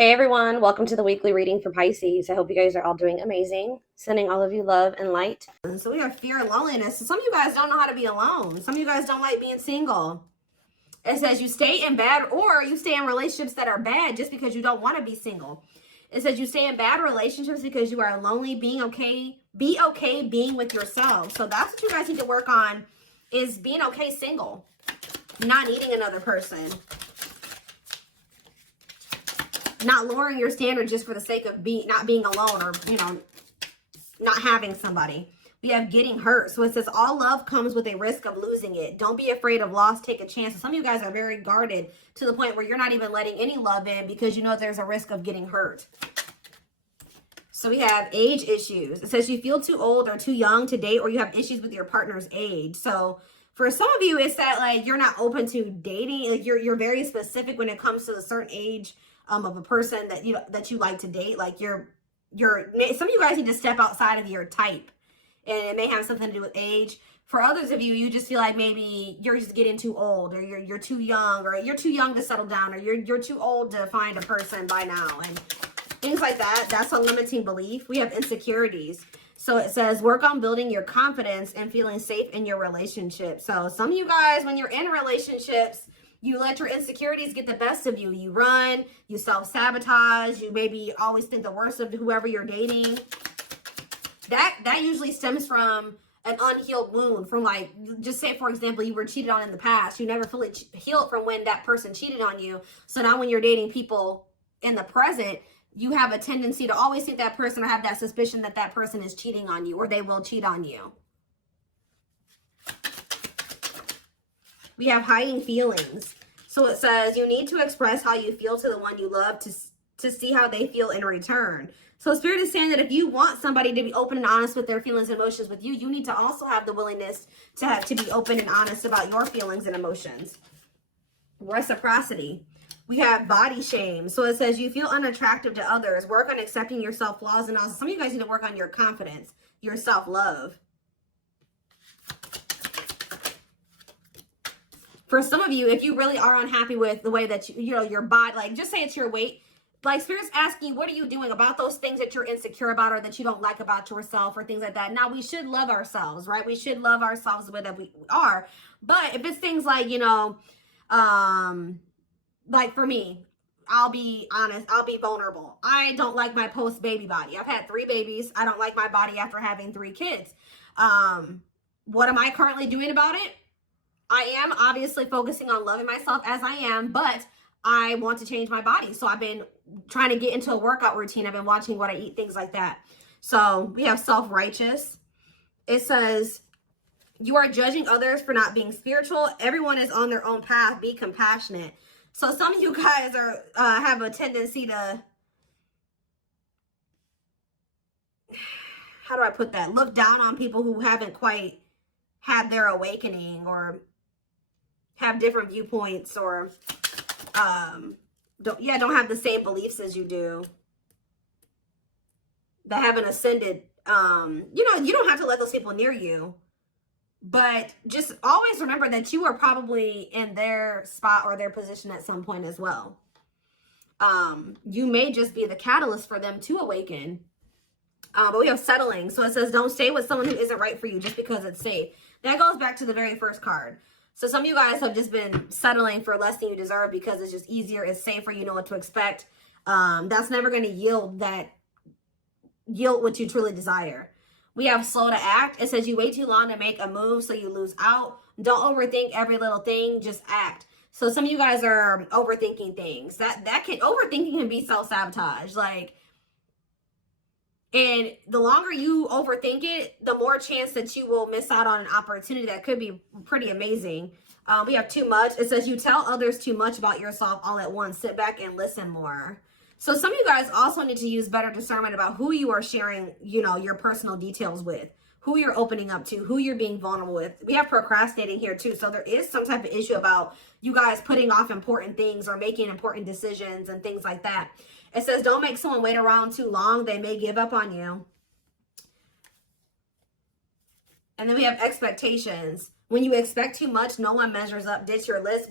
Hey everyone, welcome to the weekly reading for Pisces. I hope you guys are all doing amazing. Sending all of you love and light. So we have fear and loneliness. So some of you guys don't know how to be alone. Some of you guys don't like being single. It says you stay in bad or you stay in relationships that are bad just because you don't want to be single. It says you stay in bad relationships because you are lonely. Be okay being with yourself. So that's what you guys need to work on, is being okay single, not needing another person. Not lowering your standards just for the sake of not being alone, or, not having somebody. We have getting hurt. So it says all love comes with a risk of losing it. Don't be afraid of loss. Take a chance. So some of you guys are very guarded to the point where you're not even letting any love in because you know there's a risk of getting hurt. So we have age issues. It says you feel too old or too young to date, or you have issues with your partner's age. So for some of you, it's that like you're not open to dating. Like you're very specific when it comes to a certain age of a person that you like to date. Like some of you guys need to step outside of your type, and it may have something to do with age. For others of you, you just feel like maybe you're just getting too old, or you're too young, or you're too young to settle down, or you're too old to find a person by now, and things like that. That's a limiting belief. We have insecurities. So it says work on building your confidence and feeling safe in your relationship. So some of you guys, when you're in relationships, you let your insecurities get the best of you. You run, you self-sabotage, you maybe always think the worst of whoever you're dating. That usually stems from an unhealed wound, from like, just say for example, you were cheated on in the past. You never fully healed from when that person cheated on you. So now when you're dating people in the present, you have a tendency to always think that person, or have that suspicion that that person is cheating on you, or they will cheat on you. We have hiding feelings. So it says you need to express how you feel to the one you love to see how they feel in return. So Spirit is saying that if you want somebody to be open and honest with their feelings and emotions with you, you need to also have the willingness to be open and honest about your feelings and emotions. Reciprocity. We have body shame. So it says you feel unattractive to others. Work on accepting yourself, flaws and all. Some of you guys need to work on your confidence, your self-love. For some of you, if you really are unhappy with the way that your body, like just say it's your weight, like Spirit's asking, what are you doing about those things that you're insecure about, or that you don't like about yourself, or things like that. Now, we should love ourselves, right? We should love ourselves the way that we are. But if it's things like, like for me, I'll be honest, I'll be vulnerable. I don't like my post-baby body. I've had 3 babies. I don't like my body after having 3 kids. What am I currently doing about it? I am obviously focusing on loving myself as I am, but I want to change my body. So I've been trying to get into a workout routine. I've been watching what I eat, things like that. So we have self-righteous. It says you are judging others for not being spiritual. Everyone is on their own path. Be compassionate. So some of you guys are have a tendency to, how do I put that? Look down on people who haven't quite had their awakening, or have different viewpoints, or don't have the same beliefs as you do, that haven't ascended. You don't have to let those people near you, but just always remember that you are probably in their spot or their position at some point as well. You may just be the catalyst for them to awaken. But we have settling. So it says don't stay with someone who isn't right for you just because it's safe. That goes back to the very first card. So some of you guys have just been settling for less than you deserve because it's just easier, it's safer, you know what to expect. That's never going to yield what you truly desire. We have slow to act. It says you wait too long to make a move, so you lose out. Don't overthink every little thing, just act. So some of you guys are overthinking things. Overthinking can be self-sabotage. And the longer you overthink it, the more chance that you will miss out on an opportunity that could be pretty amazing. We have too much. It says you tell others too much about yourself all at once. Sit back and listen more. So some of you guys also need to use better discernment about who you are sharing, your personal details with, who you're opening up to, who you're being vulnerable with. We have procrastinating here too. So there is some type of issue about you guys putting off important things or making important decisions and things like that. It says, don't make someone wait around too long. They may give up on you. And then we have expectations. When you expect too much, no one measures up. Ditch your list.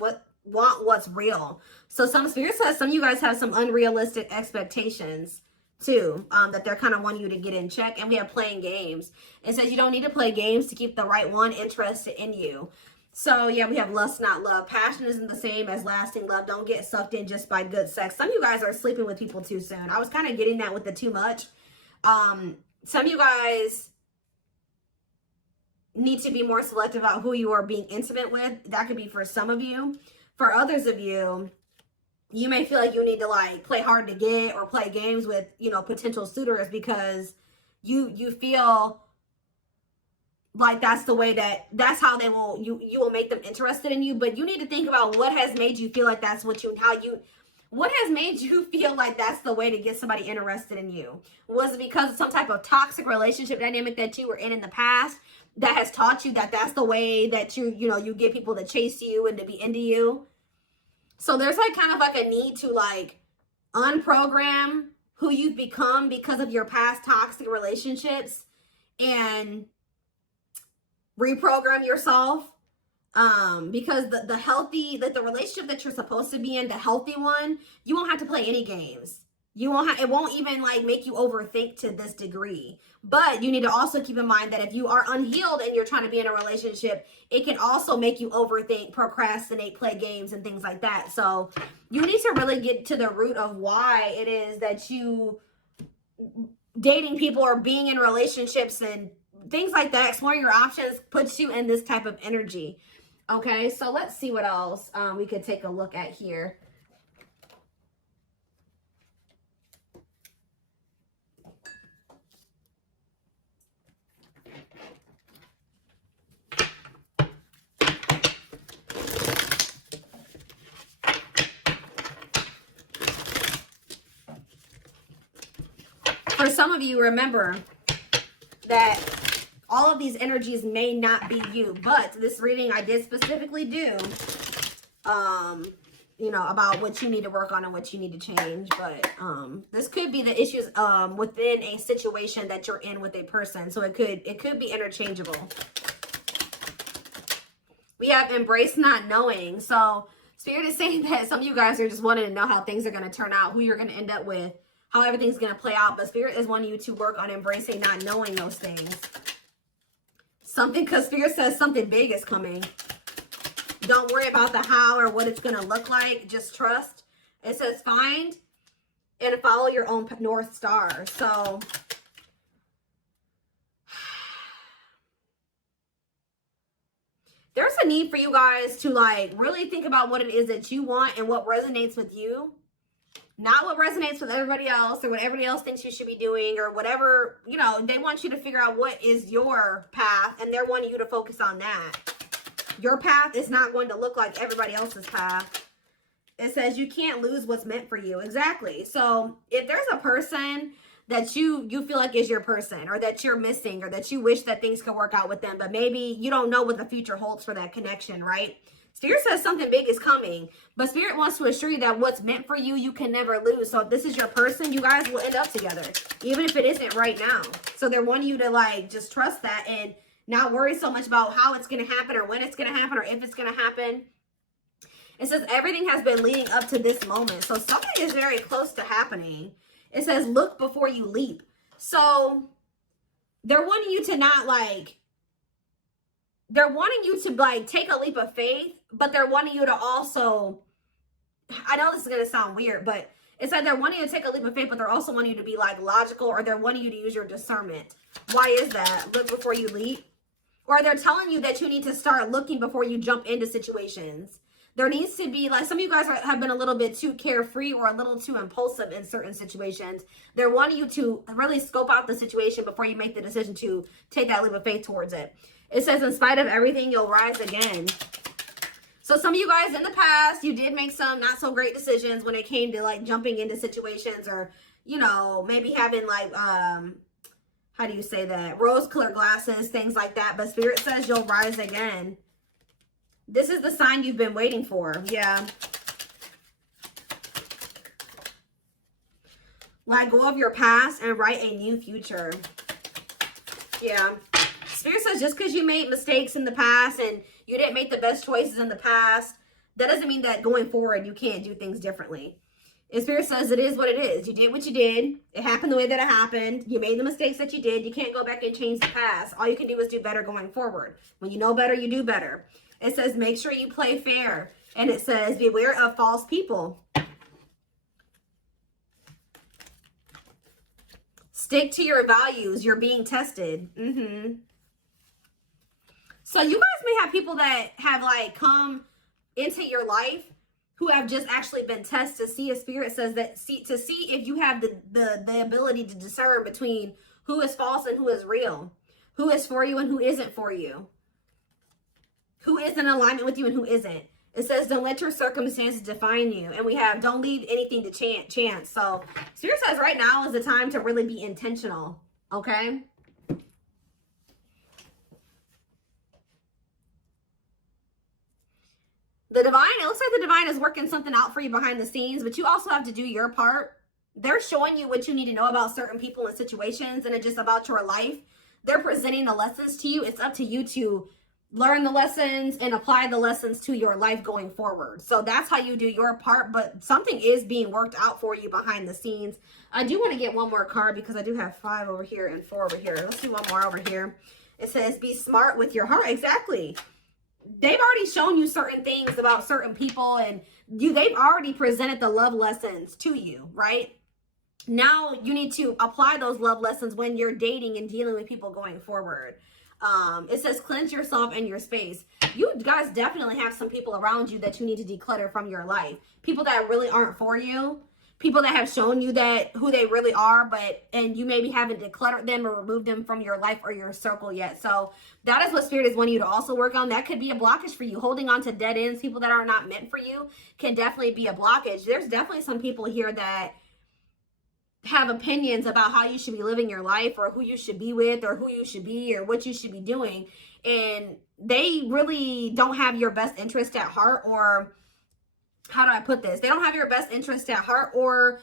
want what's real. So some Spirit says some of you guys have some unrealistic expectations too, that they're kind of wanting you to get in check. And we have playing games. It says you don't need to play games to keep the right one interested in you. So yeah, we have lust, not love. Passion isn't the same as lasting love. Don't get sucked in just by good sex. Some of you guys are sleeping with people too soon. I was kind of getting that with the too much. Some of you guys need to be more selective about who you are being intimate with. That could be for some of you. For others of you, you may feel like you need to like play hard to get or play games with, you know, potential suitors because you feel like that's the way that's how they will, you will make them interested in you. But you need to think about what has made you feel like that's what what has made you feel like that's the way to get somebody interested in you? Was it because of some type of toxic relationship dynamic that you were in the past that has taught you that that's the way that you get people to chase you and to be into you? So there's like kind of like a need to like unprogram who you've become because of your past toxic relationships and reprogram yourself. Because the healthy, like the relationship that you're supposed to be in, the healthy one, you won't have to play any games. You won't it won't even like make you overthink to this degree. But you need to also keep in mind that if you are unhealed and you're trying to be in a relationship, it can also make you overthink, procrastinate, play games and things like that. So you need to really get to the root of why it is that you dating people or being in relationships and things like that, exploring your options puts you in this type of energy. Okay, so let's see what else we could take a look at here. For some of you, remember that all of these energies may not be you, but this reading I did specifically do, you know, about what you need to work on and what you need to change. But this could be the issues within a situation that you're in with a person. So it could be interchangeable. We have embrace not knowing. So Spirit is saying that some of you guys are just wanting to know how things are going to turn out, who you're going to end up with, how everything's going to play out. But Spirit is wanting you to work on embracing not knowing those things. Something, because Spirit says something big is coming. Don't worry about the how or what it's going to look like. Just trust. It says find and follow your own North Star. So there's a need for you guys to like really think about what it is that you want and what resonates with you. Not what resonates with everybody else or what everybody else thinks you should be doing or whatever. You know, they want you to figure out what is your path and they're wanting you to focus on that. Your path is not going to look like everybody else's path. It says you can't lose what's meant for you. Exactly. So if there's a person that you feel like is your person or that you're missing or that you wish that things could work out with them, but maybe you don't know what the future holds for that connection, right? Spirit says something big is coming, but Spirit wants to assure you that what's meant for you, you can never lose. So if this is your person, you guys will end up together, even if it isn't right now. So they're wanting you to like, just trust that and not worry so much about how it's going to happen or when it's going to happen or if it's going to happen. It says everything has been leading up to this moment. So something is very close to happening. It says, look before you leap. So they're wanting you to not like, they're wanting you to like take a leap of faith, but they're wanting you to also, I know this is going to sound weird, but it's like they're wanting you to take a leap of faith, but they're also wanting you to be like logical, or they're wanting you to use your discernment. Why is that? Look before you leap. Or they're telling you that you need to start looking before you jump into situations. There needs to be, like, some of you guys have been a little bit too carefree or a little too impulsive in certain situations. They're wanting you to really scope out the situation before you make the decision to take that leap of faith towards it. It says, in spite of everything, you'll rise again. So some of you guys in the past, you did make some not so great decisions when it came to like jumping into situations or, you know, maybe having like, how do you say that? Rose-colored glasses, things like that. But Spirit says you'll rise again. This is the sign you've been waiting for. Yeah. Let go of your past and write a new future. Yeah. Spirit says just because you made mistakes in the past and you didn't make the best choices in the past that doesn't mean that going forward you can't do things differently. And Spirit says it is what it is. You did what you did. It happened the way that it happened. You made the mistakes that you did. You can't go back and change the past. All you can do is do better going forward. When you know better, you do better. It says make sure you play fair. And it says beware of false people. Stick to your values. You're being tested. So you guys may have people that have like come into your life who have just actually been tested to see, a Spirit says that to see if you have the ability to discern between who is false and who is real, who is for you and who isn't for you, who is in alignment with you and who isn't. It says don't let your circumstances define you. And we have don't leave anything to chance. So Spirit says right now is the time to really be intentional. Okay. The divine, it looks like the divine is working something out for you behind the scenes, but you also have to do your part. They're showing you what you need to know about certain people and situations, and it's just about your life. They're presenting the lessons to you. It's up to you to learn the lessons and apply the lessons to your life going forward. So that's how you do your part, but something is being worked out for you behind the scenes. I do want to get one more card because I do have 5 over here and 4 over here. Let's do one more over here. It says be smart with your heart. Exactly. They've already shown you certain things about certain people, and they've already presented the love lessons to you, right? Now you need to apply those love lessons when you're dating and dealing with people going forward. It says cleanse yourself and your space. You guys definitely have some people around you that you need to declutter from your life. People that really aren't for you. People that have shown you that who they really are, and you maybe haven't decluttered them or removed them from your life or your circle yet. So that is what Spirit is wanting you to also work on. That could be a blockage for you. Holding on to dead ends, people that are not meant for you, can definitely be a blockage. There's definitely some people here that have opinions about how you should be living your life, or who you should be with, or who you should be, or what you should be doing. And they really don't have your best interest at heart, or how do I put this? They don't have your best interest at heart, or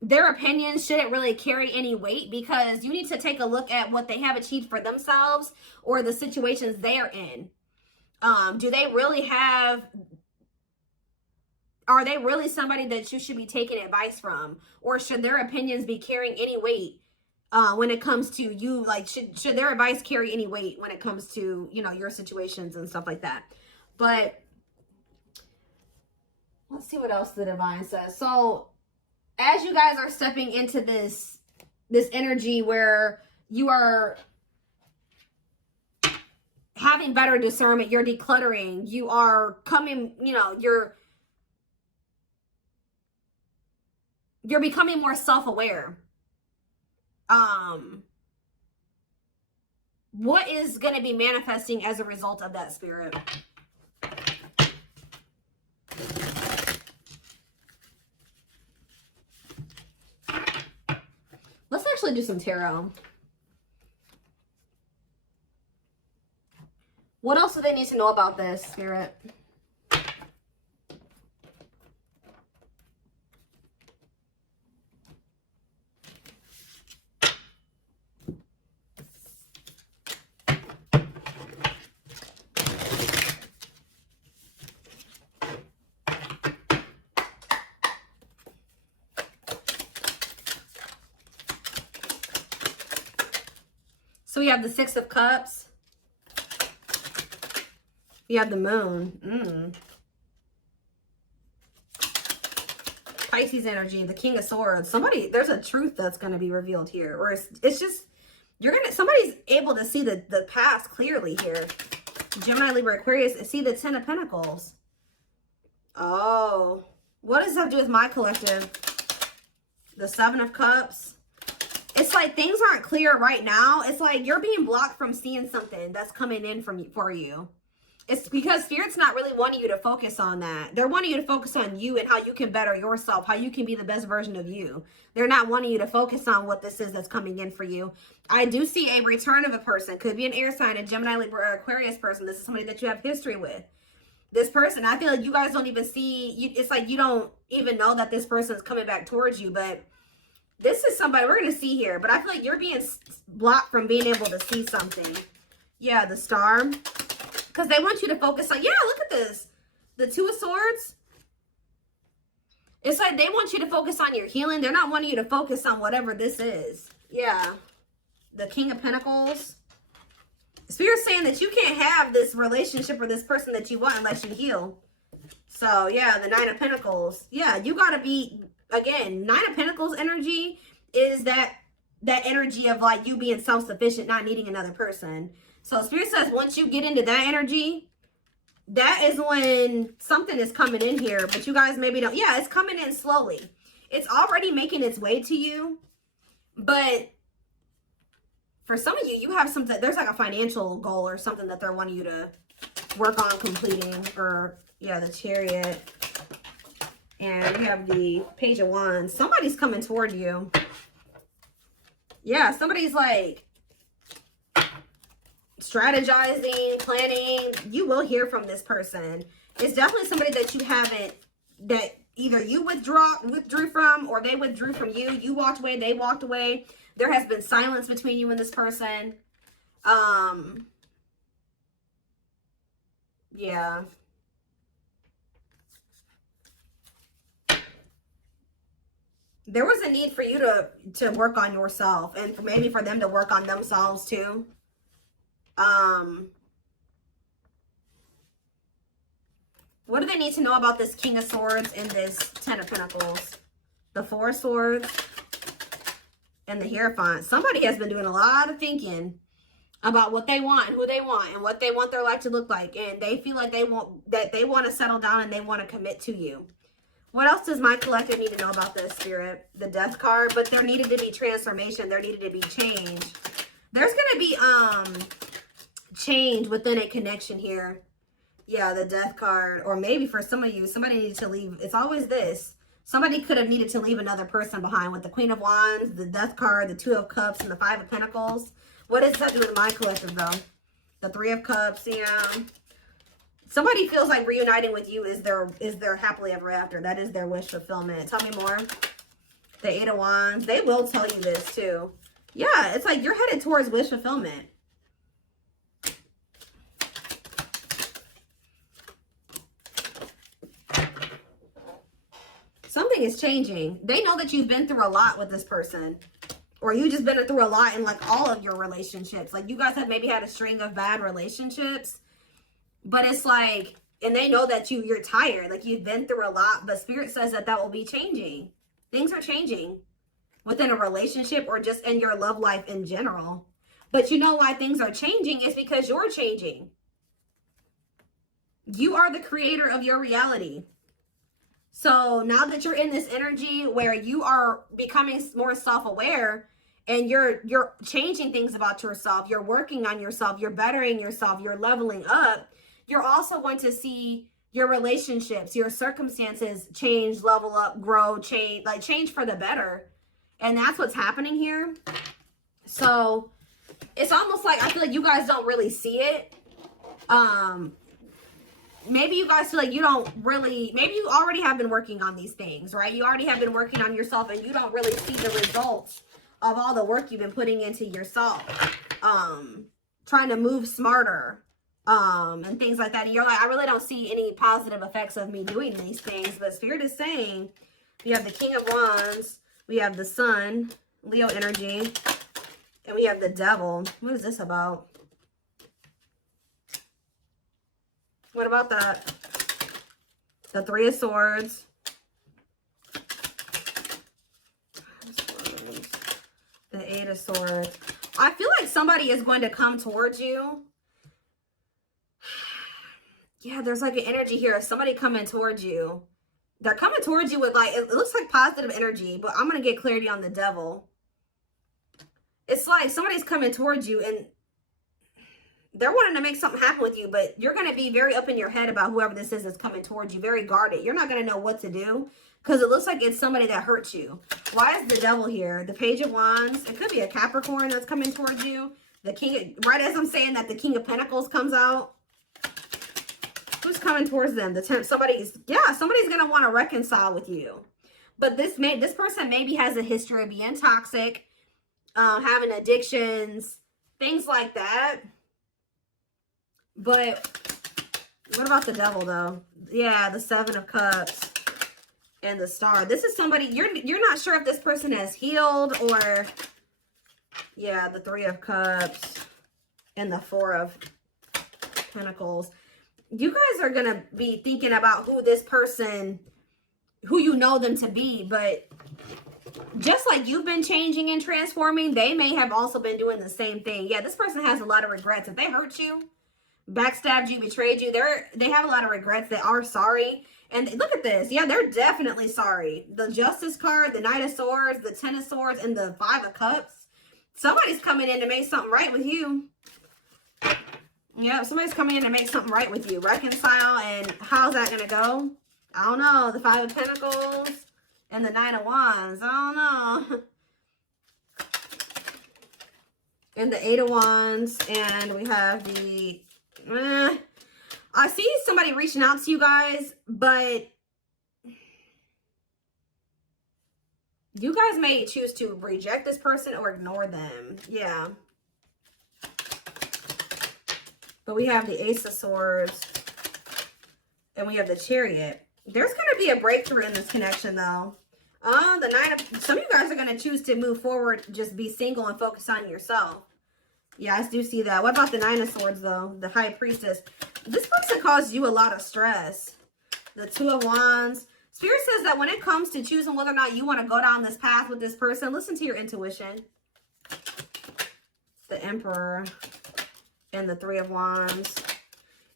their opinions shouldn't really carry any weight, because you need to take a look at what they have achieved for themselves or the situations they're in. Do they really are they really somebody that you should be taking advice from? Or should their opinions be carrying any weight when it comes to you? Like, should their advice carry any weight when it comes to, your situations and stuff like that? But let's see what else the divine says. So as you guys are stepping into this energy where you are having better discernment, you're decluttering, you are coming, you're becoming more self-aware. What is going to be manifesting as a result of that, Spirit? Let's actually do some tarot. What else do they need to know about this, Spirit? So we have the 6 of Cups. We have the Moon. Pisces energy, the King of Swords. There's a truth that's going to be revealed here. Or it's just, somebody's able to see the past clearly here. Gemini, Libra, Aquarius, see the 10 of Pentacles. Oh, what does that have to do with my collective? The 7 of Cups. It's like things aren't clear right now. It's like you're being blocked from seeing something that's coming in for you. It's because Spirit's not really wanting you to focus on that. They're wanting you to focus on you and how you can better yourself, how you can be the best version of you. They're not wanting you to focus on what this is that's coming in for you. I do see a return of a person. Could be an air sign, a Gemini, Libra, or Aquarius person. This is somebody that you have history with. This person, I feel like you guys don't even see, it's like you don't even know that this person is coming back towards you, but this is somebody we're going to see here. But I feel like you're being blocked from being able to see something. Yeah, the Star. Because they want you to focus on, yeah, look at this. The Two of Swords. It's like they want you to focus on your healing. They're not wanting you to focus on whatever this is. Yeah. The King of Pentacles. Spirit's saying that you can't have this relationship or this person that you want unless you heal. So, yeah, the Nine of Pentacles. Yeah, you got to be, again, Nine of Pentacles energy is that energy of like you being self-sufficient, not needing another person. So Spirit says once you get into that energy, that is when something is coming in here, but you guys maybe don't. Yeah, it's coming in slowly. It's already making its way to you, but for some of you, you have something, there's like a financial goal or something that they're wanting you to work on completing, or yeah, the Chariot. And we have the Page of Wands. Somebody's coming toward you. Yeah, somebody's like strategizing, planning. You will hear from this person. It's definitely somebody that you haven't, that either you withdrew from, or they withdrew from you. You walked away, they walked away. There has been silence between you and this person. Yeah. There was a need for you to work on yourself, and maybe for them to work on themselves too. What do they need to know about this King of Swords and this Ten of Pentacles? The Four of Swords and the Hierophant. Somebody has been doing a lot of thinking about what they want, who they want, and what they want their life to look like. And they feel like they want to settle down and they want to commit to you. What else does my collective need to know about this, Spirit? The Death card. But there needed to be transformation. There needed to be change. There's going to be change within a connection here. Yeah, the Death card. Or maybe for some of you, somebody needed to leave. It's always this. Somebody could have needed to leave another person behind with the Queen of Wands, the Death card, the Two of Cups, and the Five of Pentacles. What is that with my collective, though? The Three of Cups, yeah. Somebody feels like reuniting with you is their happily ever after. That is their wish fulfillment. Tell me more. The Eight of Wands. They will tell you this, too. Yeah, it's like you're headed towards wish fulfillment. Something is changing. They know that you've been through a lot with this person. Or you just been through a lot in like all of your relationships. Like you guys have maybe had a string of bad relationships. But it's like, and they know that you're tired. Like you've been through a lot. But Spirit says that will be changing. Things are changing within a relationship or just in your love life in general. But you know why things are changing is because you're changing. You are the creator of your reality. So now that you're in this energy where you are becoming more self-aware and you're changing things about yourself, you're working on yourself, you're bettering yourself, you're leveling up, you're also going to see your relationships, your circumstances change, level up, grow, change for the better. And that's what's happening here. So it's almost like I feel like you guys don't really see it. Maybe you guys feel like you don't really, maybe you already have been working on these things, right? You already have been working on yourself and you don't really see the results of all the work you've been putting into yourself. Trying to move smarter, and things like that. And you're like, I really don't see any positive effects of me doing these things. But Spirit is saying, we have the King of Wands, we have the Sun, Leo energy, and we have the Devil. What is this about? What about that? The Three of Swords. The Eight of Swords. I feel like somebody is going to come towards you. Yeah, there's like an energy here of somebody coming towards you. They're coming towards you with like, it looks like positive energy, but I'm going to get clarity on the Devil. It's like somebody's coming towards you and they're wanting to make something happen with you, but you're going to be very up in your head about whoever this is that's coming towards you, very guarded. You're not going to know what to do because it looks like it's somebody that hurts you. Why is the Devil here? The Page of Wands. It could be a Capricorn that's coming towards you. The King, right as I'm saying that, the King of Pentacles comes out. Who's coming towards them? Somebody's going to want to reconcile with you. But this person maybe has a history of being toxic, having addictions, things like that. But what about the devil, though? Yeah, the 7 of Cups and the Star. This is somebody, you're not sure if this person has healed or, yeah, the 3 of Cups and the 4 of Pentacles. You guys are going to be thinking about who this person, who you know them to be, but just like you've been changing and transforming, they may have also been doing the same thing. Yeah, this person has a lot of regrets. If they hurt you, backstabbed you, betrayed you, they have a lot of regrets. They are sorry. And look at this. Yeah, they're definitely sorry. The Justice card, the Knight of Swords, the 10 of Swords, and the 5 of Cups. Somebody's coming in to make something right with you. Yeah, somebody's coming in to make something right with you. Reconcile, and how's that going to go? I don't know. The 5 of Pentacles and the 9 of Wands. I don't know. And the 8 of Wands, and we have the... I see somebody reaching out to you guys, but you guys may choose to reject this person or ignore them. Yeah. But we have the Ace of Swords and we have the Chariot. There's going to be a breakthrough in this connection, though. The 9 of... Some of you guys are going to choose to move forward, just be single and focus on yourself. Yeah, I do see that. What about the 9 of Swords, though? The High Priestess. This person caused you a lot of stress. The 2 of Wands. Spirit says that when it comes to choosing whether or not you want to go down this path with this person, listen to your intuition. The Emperor and the 3 of Wands.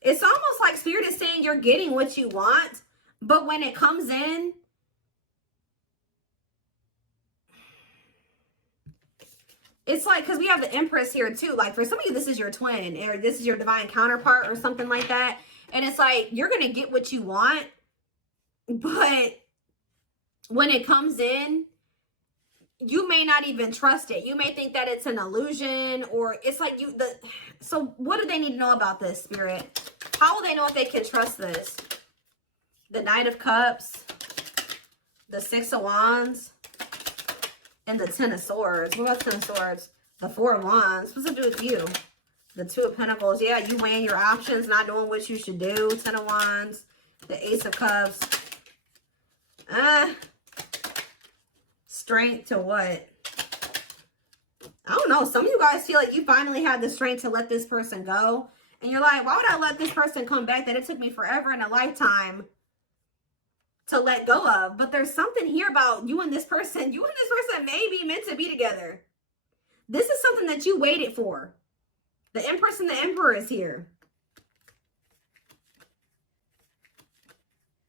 It's almost like Spirit is saying you're getting what you want, but when it comes in, it's like, because we have the Empress here too. Like for some of you, this is your twin or this is your divine counterpart or something like that. And it's like, you're going to get what you want, but when it comes in, you may not even trust it. You may think that it's an illusion, or it's like so what do they need to know about this, Spirit? How will they know if they can trust this? The Knight of Cups, the 6 of Wands, and the 10 of Swords. What about 10 of Swords? The 4 of Wands. What's it do with you? The 2 of Pentacles. Yeah, you weighing your options, not knowing what you should do. 10 of Wands. The Ace of Cups. Strength to what? I don't know. Some of you guys feel like you finally had the strength to let this person go. And you're like, why would I let this person come back that it took me forever and a lifetime to let go of? But there's something here about you and this person. You and this person may be meant to be together. This is something that you waited for. The Empress and the Emperor is here.